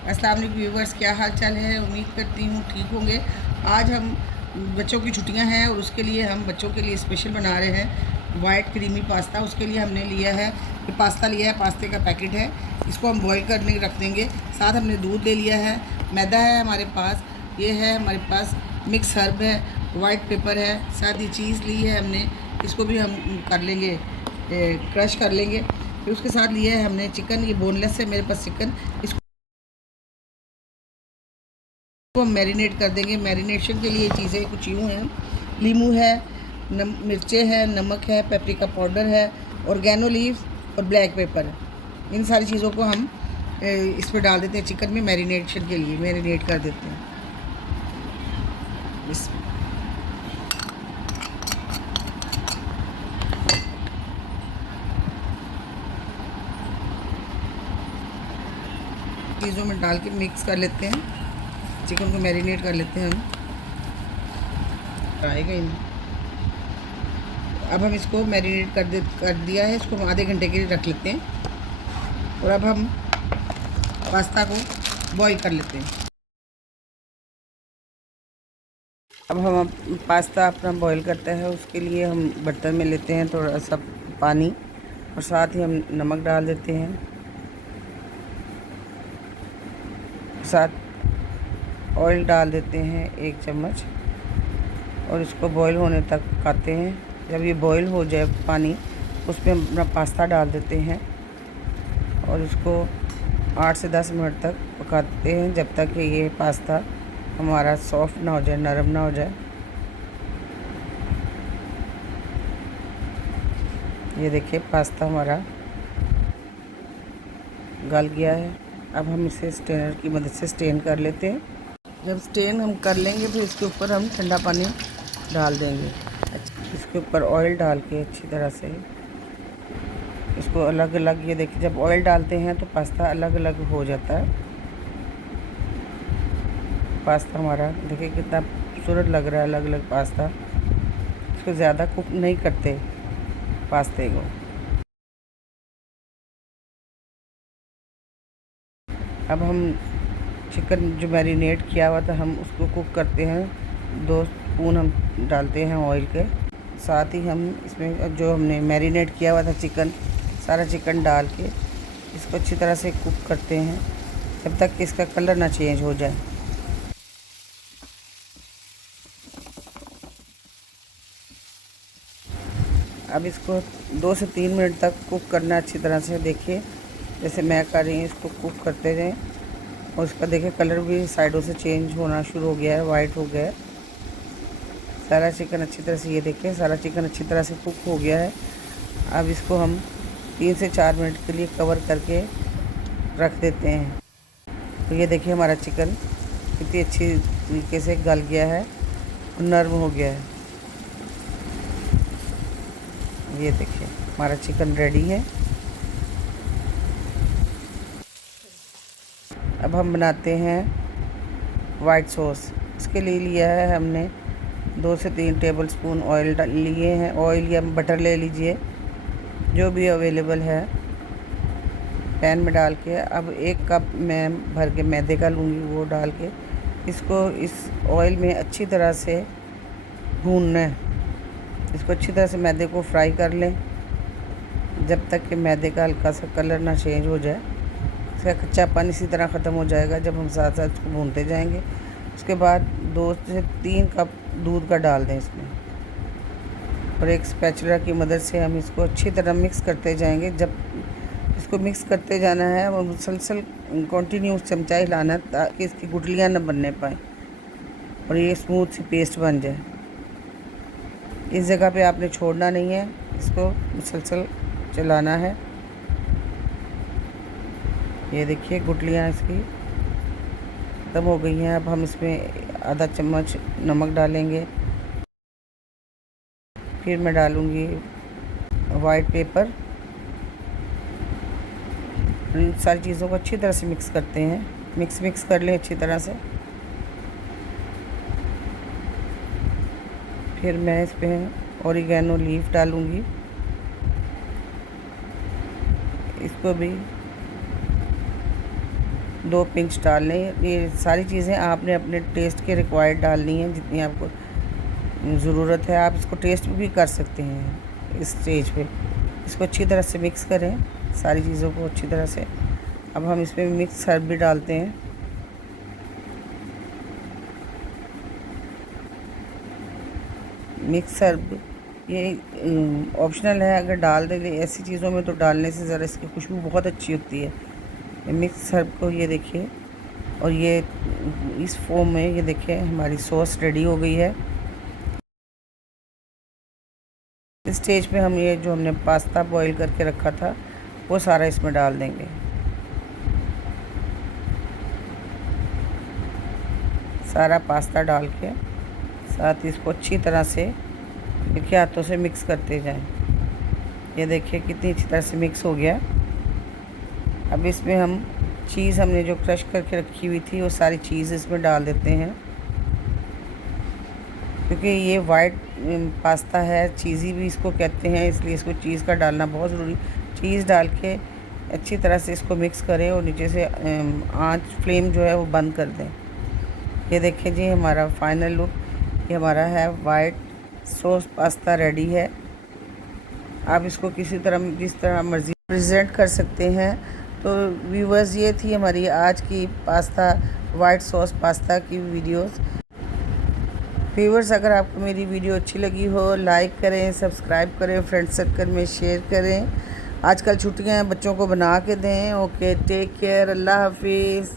अस्सलाम वालेकुम व्यूवर्स, क्या हाल चाल है। उम्मीद करती हूँ ठीक होंगे। आज हम बच्चों की छुट्टियां हैं और उसके लिए हम बच्चों के लिए स्पेशल बना रहे हैं वाइट क्रीमी पास्ता। उसके लिए हमने लिया है, ये पास्ता लिया है, पास्ते का पैकेट है। इसको हम बॉईल करने रख देंगे। साथ हमने दूध ले लिया है, मैदा है हमारे पास, ये है हमारे पास मिक्स हर्ब है, वाइट पेपर है, साथ ही चीज़ ली है हमने, इसको भी हम कर लेंगे, क्रश कर लेंगे। फिर उसके साथ लिया है हमने चिकन, ये बोनलेस है मेरे पास चिकन। इसको हम मैरिनेट कर देंगे। मैरिनेशन के लिए चीज़ें कुछ यूँ हैं, लीमू है, मिर्चें हैं, नमक है, पेपरिका पाउडर है, ऑर्गेनो लीव्स और ब्लैक पेपर है। इन सारी चीज़ों को हम इस पर डाल देते हैं चिकन में, मैरिनेशन के लिए मैरिनेट कर देते हैं। इस चीज़ों में डाल के मिक्स कर लेते हैं, चिकन को मैरिनेट कर लेते हैं हम। आएगा ही नहीं। अब हम इसको मैरिनेट कर दिया है, इसको हम आधे घंटे के लिए रख लेते हैं। और अब हम पास्ता को बॉईल कर लेते हैं। अब हम पास्ता अपना बॉईल करते हैं, उसके लिए हम बर्तन में लेते हैं थोड़ा सा पानी और साथ ही हम नमक डाल देते हैं, साथ ऑयल डाल देते हैं 1 चम्मच और इसको बॉईल होने तक पकाते हैं। जब ये बॉईल हो जाए पानी, उसमें हम अपना पास्ता डाल देते हैं और इसको 8 से 10 मिनट तक पकाते हैं, जब तक कि ये पास्ता हमारा सॉफ्ट ना हो जाए, नरम ना हो जाए। ये देखिए पास्ता हमारा गल गया है। अब हम इसे स्ट्रेनर की मदद से स्ट्रेन कर लेते हैं। जब स्ट्रेन हम कर लेंगे फिर इसके ऊपर हम ठंडा पानी डाल देंगे। इसके ऊपर ऑयल डाल के अच्छी तरह से इसको अलग अलग, ये देखिए जब ऑयल डालते हैं तो पास्ता अलग अलग हो जाता है। पास्ता हमारा देखिए कितना खूबसूरत लग रहा है, अलग अलग पास्ता। इसको ज़्यादा कुक नहीं करते पास्ते को। अब हम चिकन जो मैरिनेट किया हुआ था हम उसको कुक करते हैं। 2 स्पून हम डालते हैं ऑयल के। साथ ही हम इसमें जो हमने मैरिनेट किया हुआ था चिकन, सारा चिकन डाल के इसको अच्छी तरह से कुक करते हैं जब तक कि इसका कलर ना चेंज हो जाए। अब इसको 2 से 3 मिनट तक कुक करना अच्छी तरह से। देखिए जैसे मैं कर रही हूँ, इसको कुक करते रहें और उसका देखिए कलर भी साइडों से चेंज होना शुरू हो गया है, वाइट हो गया है सारा चिकन अच्छी तरह से। ये देखिए सारा चिकन अच्छी तरह से कुक हो गया है। अब इसको हम 3 से 4 मिनट के लिए कवर करके रख देते हैं। तो ये देखिए हमारा चिकन कितनी अच्छी तरीके से गल गया है और नरम हो गया है। ये देखिए हमारा चिकन रेडी है। अब हम बनाते हैं वाइट सॉस। इसके लिए लिया है हमने 2 से 3 टेबलस्पून ऑयल लिए हैं। ऑयल या बटर ले लीजिए, जो भी अवेलेबल है, पैन में डाल के। अब 1 कप मैं भर के मैदे का लूँगी, वो डाल के इसको इस ऑयल में अच्छी तरह से भूनना है। इसको अच्छी तरह से मैदे को फ्राई कर लें जब तक कि मैदे का हल्का सा कलर ना चेंज हो जाए। इसका कच्चापन इसी तरह ख़त्म हो जाएगा जब हम साथ साथ इसको भूनते जाएंगे। उसके बाद 2 से 3 कप दूध का डाल दें इसमें और एक स्पैचुला की मदद से हम इसको अच्छी तरह मिक्स करते जाएंगे। जब इसको मिक्स करते जाना है और मुसलसल कंटिन्यूस चमचा हिलाना ताकि इसकी गुठलियाँ न बनने पाएँ और ये स्मूथ सी पेस्ट बन जाए। इस जगह पे आपने छोड़ना नहीं है, इसको मुसलसल चलाना है। ये देखिए गुठलियाँ इसकी ख़त्म हो गई हैं। अब हम इसमें आधा चम्मच नमक डालेंगे, फिर मैं डालूँगी वाइट पेपर। इन सारी चीज़ों को अच्छी तरह से मिक्स करते हैं, मिक्स कर लें अच्छी तरह से। फिर मैं इसमें ऑरिगेनो लीफ डालूँगी, इसको भी 2 पिंच डाल लें। ये सारी चीज़ें आपने अपने टेस्ट के रिक्वायर्ड डालनी है, जितनी आपको ज़रूरत है। आप इसको टेस्ट भी कर सकते हैं इस स्टेज पे। इसको अच्छी तरह से मिक्स करें, सारी चीज़ों को अच्छी तरह से। अब हम इसमें मिक्स हर्ब भी डालते हैं। मिक्स हर्ब ये ऑप्शनल है, अगर डाल दें ऐसी चीज़ों में तो डालने से ज़रा इसकी खुशबू बहुत अच्छी होती है। मिक्स हर्ब को ये देखिए, और ये इस फॉर्म में ये देखिए हमारी सॉस रेडी हो गई है। इस स्टेज पे हम ये जो हमने पास्ता बॉईल करके रखा था वो सारा इसमें डाल देंगे। सारा पास्ता डाल के साथ इसको अच्छी तरह से देखिए हाथों से मिक्स करते जाएं। ये देखिए कितनी अच्छी तरह से मिक्स हो गया। अब इसमें हम चीज़ हमने जो क्रश करके रखी हुई थी वो सारी चीज़ इसमें डाल देते हैं, क्योंकि ये वाइट पास्ता है, चीज़ी भी इसको कहते हैं, इसलिए इसको चीज़ का डालना बहुत ज़रूरी। चीज़ डाल के अच्छी तरह से इसको मिक्स करें और नीचे से आंच फ्लेम जो है वो बंद कर दें। ये देखिए जी हमारा फाइनल लुक, ये हमारा है वाइट सॉस पास्ता रेडी है। आप इसको किसी तरह जिस तरह मर्ज़ी प्रेजेंट कर सकते हैं। तो व्यूवर्स, ये थी हमारी आज की पास्ता वाइट सॉस पास्ता की वीडियोस। व्यूवर्स, अगर आपको मेरी वीडियो अच्छी लगी हो, लाइक करें, सब्सक्राइब करें, फ्रेंड सर्कल में शेयर करें। आजकल छुट्टियां हैं, बच्चों को बना के दें। ओके, टेक केयर, अल्लाह हाफिज़।